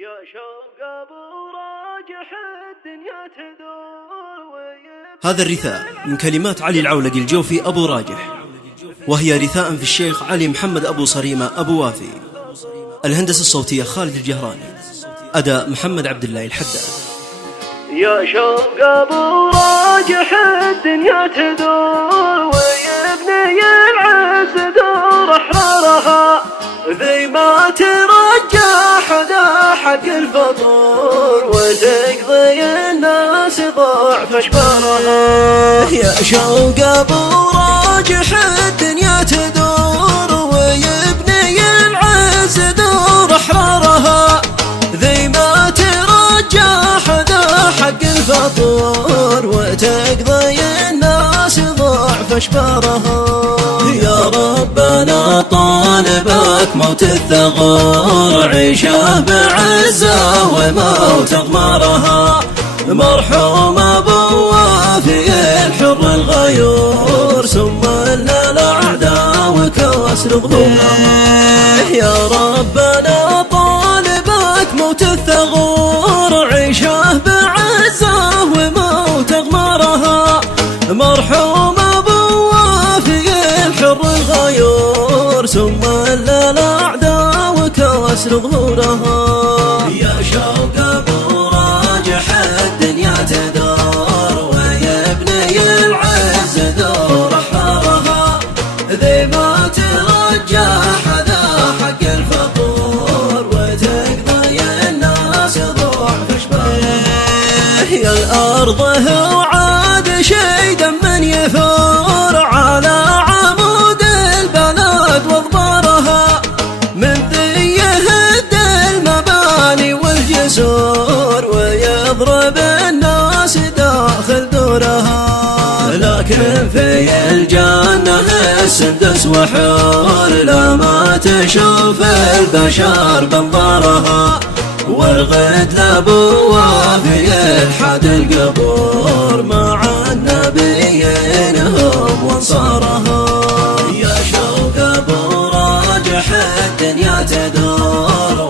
يا شوق ابو راجح الدنيا تدور. هذا الرثاء من كلمات علي العولقي الجوفي أبو راجح، وهي رثاء في الشيخ علي محمد أبو صريمة أبو وافي. الهندسة الصوتية خالد الجهراني، أداء محمد عبد الله الحداد. يا شوق ابو راجح الدنيا تدور، ويبني العز دور احرارها، ذي ما ترجح ذا حق الفطور، وتقضي الناس ضعف اشبارها. يا شوق ابو راجح الدنيا تدور، ويبني العز دور احرارها، ذي ما ترجح ذا حق الفطور، وتقضي الناس ضعف اشبارها. يا ربنا طالبك موت الثغور، عيشه بعزه وموت اغمارها، مرحوم ابو وافي الحر الغيور، سم لنا الاعداء وكسر ظهورها. يا ربنا طالبك موت الثغور، عيشه بعزه وموت اغمارها، مرحوم ابو وافي الحر الغيور، سم لنا الاعداء وكسر ظهورها. يا شوق ابو راجح الدنيا تدور، ويبني العز دور احرارها، ذي ما ترجح ذا حق الفطور، وتقضي الناس ضعف اشبارها. يا الارض هو عاد شي دم يثور، على عمود البلد واضبارها، من ذي يهد المباني والجسور، ويضرب الناس داخل دورها. لكن في الجنة السندس وحور، لا ما تشوف البشر بنظارها، والغد لابو وافي الحد القبور، مع النبيين هم وانصارها. يا شوق ابو راجح الدنيا تدور،